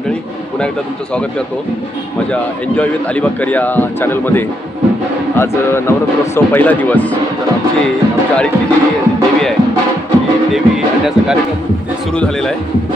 मंडळी, पुन्हा एकदा तुमचं स्वागत करतो माझ्या एन्जॉय विथ अलिबागकर या चॅनलमध्ये. आज नवरात्रोत्सव पहिला दिवस. तर आमच्या आळीतली जी देवी आहे ती देवी आणण्याचा कार्यक्रम सुरू झालेला आहे.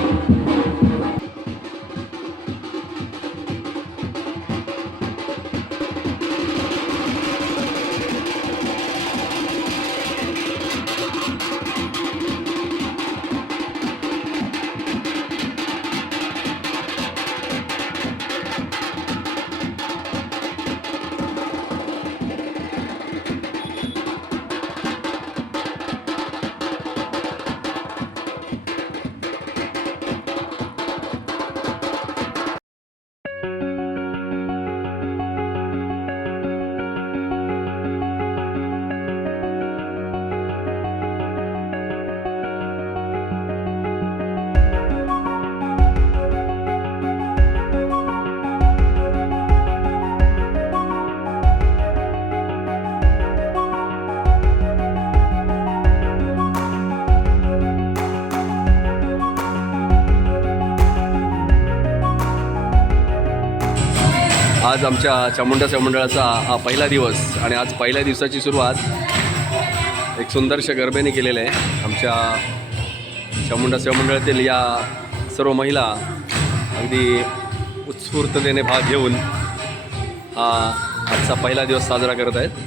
आज आमच्या चामुंडा मंडळाचा हा पहिला दिवस आणि आज पहिल्या दिवसाची सुरुवात एक सुंदरशा गरबेने केलेलं आहे. आमच्या चामुंडा मंडळातील या सर्व महिला अगदी उत्स्फूर्ततेने भाग घेऊन हा आजचा पहिला दिवस साजरा करत आहेत.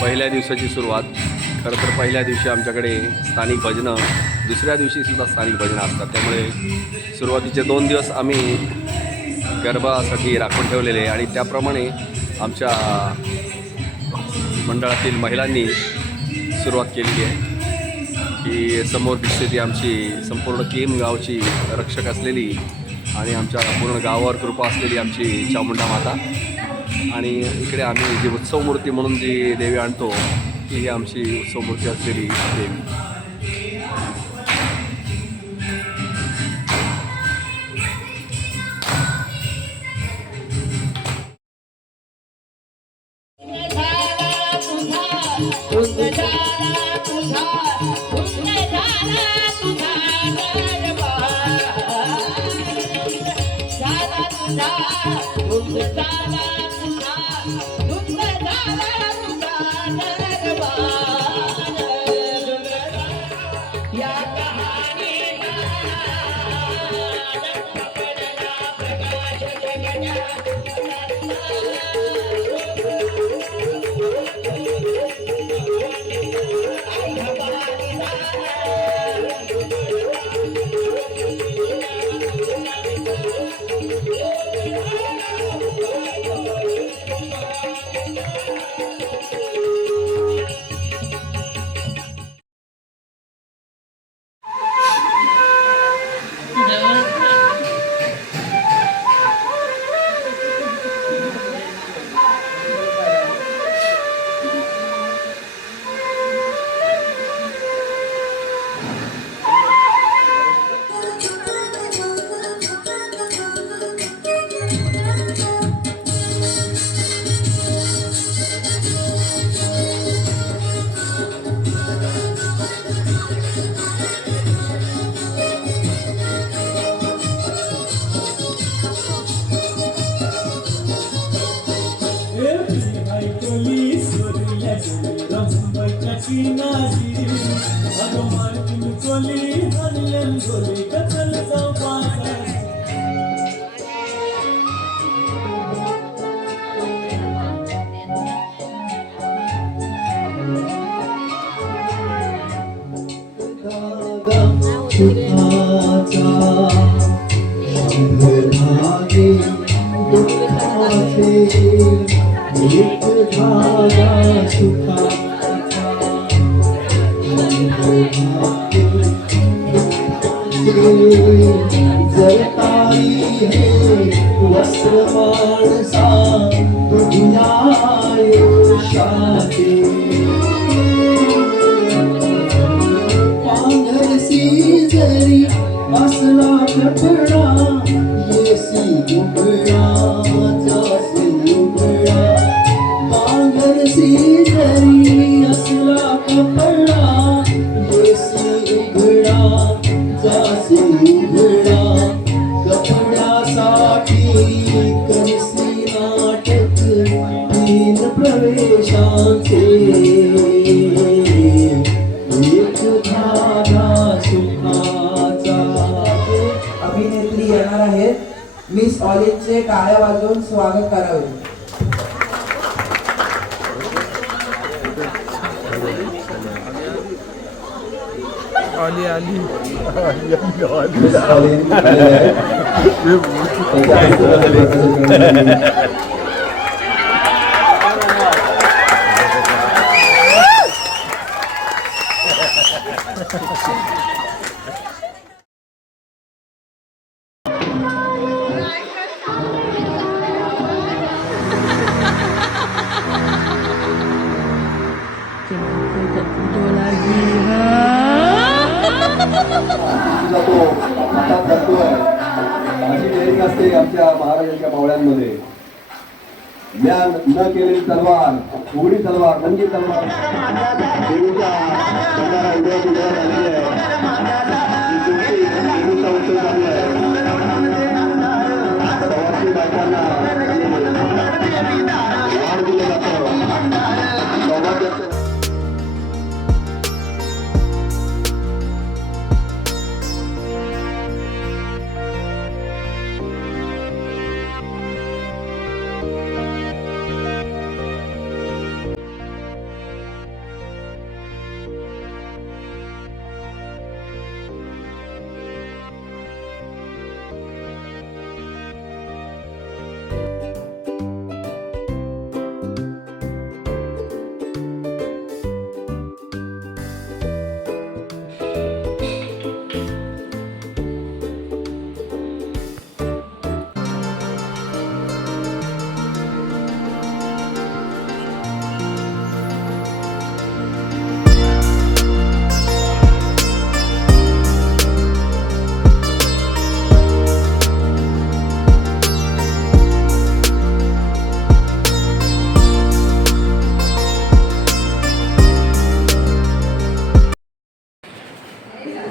पहिल्या दिवसाची सुरुवात. खरं तर पहिल्या दिवशी आमच्याकडे स्थानिक भजनं, दुसऱ्या दिवशीसुद्धा स्थानिक भजनं असतात. त्यामुळे सुरुवातीचे 2 दिवस आम्ही गरबासाठी राखून ठेवलेले आणि त्याप्रमाणे आमच्या मंडळातील महिलांनी सुरुवात केलेली आहे. की समोर दिसते ती आमची संपूर्ण केम गावची रक्षक असलेली आणि आमच्या पूर्ण गावावर कृपा असलेली आमची चामुंडा माता. आणि इकडे आम्ही जी उत्सव मूर्ती म्हणून जी देवी आणतो ही आमची उत्सव मूर्ती असलेली देवी. Thank you. जरताई हे वस्त्र माणसा तुझ्या आयुष्याचे पांघरसी जरी असला कठडा येसी उघडा जासी उघडा पांघरसी जरी असला कपडा येसी उघडा जासी उघडा कपड्यासाठी करसी नाटक तीन प्रवेशांचे एक धागा सुखाचा. अभिनेत्री येणार आहेत. मिस ऑलिव्हचे टाळ्या वाजवून स्वागत करावे. आली आली जातो हातात धरतोय अशी ट्रेनिंग असते आमच्या महाराजांच्या मावळ्यांमध्ये. ज्ञान न केलेली तलवार, उघडी तलवार, नंगी तलवार देवीच्या बंधारा उदयात उदयात आलेली आहे. देवीचा उत्सव चालू आहे. प्रवासी बायकांना वाण दिलं जातं. सौभाग्याचं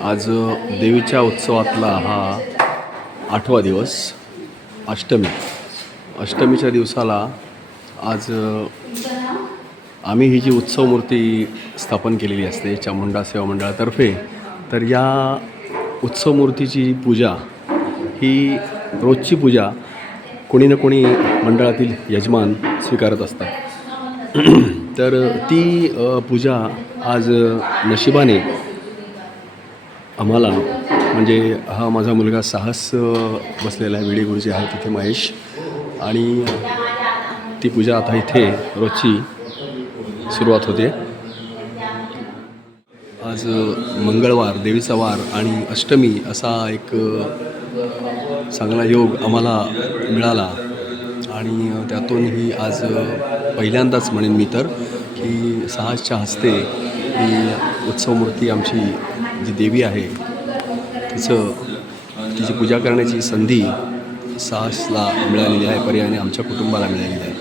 आज देवीच्या उत्सवातला हा 8वा दिवस, अष्टमी. अष्टमीच्या दिवसाला आज आम्ही ही जी उत्सव मूर्ती स्थापन केलेली असते चामुंडा सेवा मंडळातर्फे, तर या उत्सव मूर्तीची पूजा ही रोजची पूजा कोणी ना कोणी मंडळातील यजमान स्वीकारत असतात. तर ती पूजा आज नशिबाने आम्हाला, म्हणजे हा माझा मुलगा साहस बसलेला आहे, विडी गुरुजी आहे तिथे महेश, आणि ती पूजा आता इथे रोजची सुरुवात होते. आज मंगळवार, देवीचा वार आणि अष्टमी असा एक चांगला योग आम्हाला मिळाला, आणि त्यातून ही आज पहिल्यांदाच म्हणेन मी तर की साहसच्या हस्ते ही उत्सवमूर्ती आमची जी देवी आहे तिची पूजा करण्याची संधी साहसला मिळालेली आहे, पर्यायाने आमच्या कुटुंबाला मिळालेली आहे.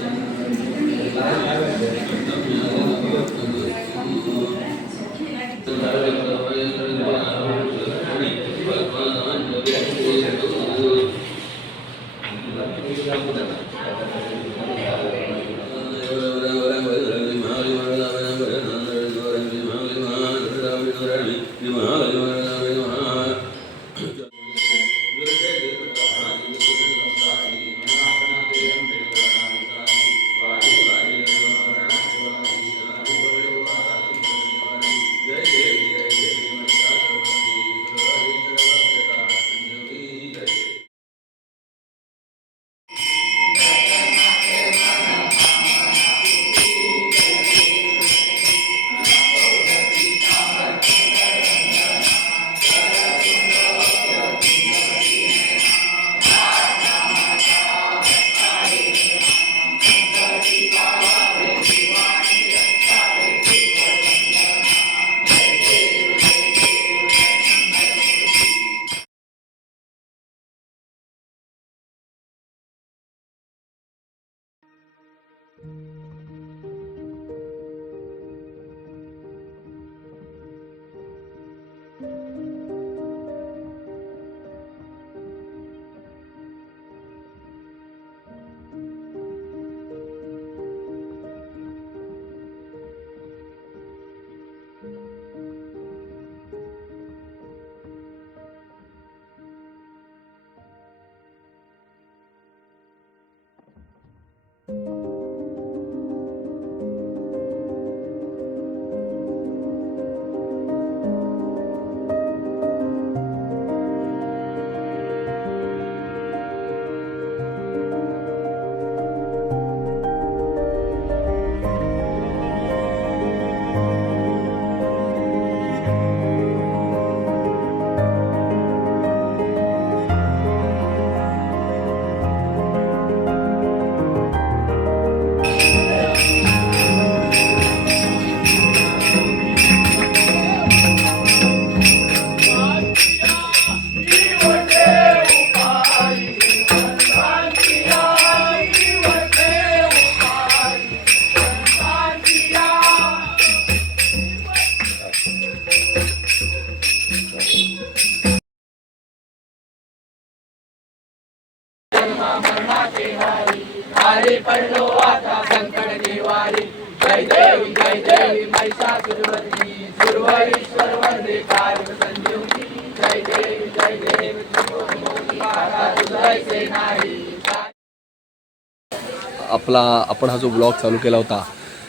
आपण हा जो ब्लॉग चालू केला होता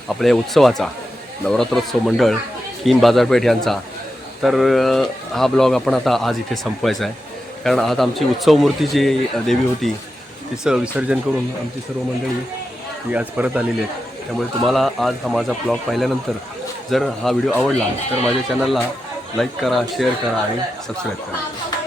आपल्या उत्सवाचा, नवरात्रोत्सव मंडळ कीम बाजारपेठ यांचा, तर हा ब्लॉग आपण आता आज इथे संपवायचा आहे. कारण आज आमची उत्सव मूर्ती जी देवी होती तिचं विसर्जन करून आमची सर्व मंडळी ही आज परत आलेली आहेत. त्यामुळे तुम्हाला आज हा माझा ब्लॉग पाहिल्यानंतर जर हा व्हिडिओ आवडला तर माझ्या चॅनलला लाईक करा, शेअर करा आणि सबस्क्राईब करा.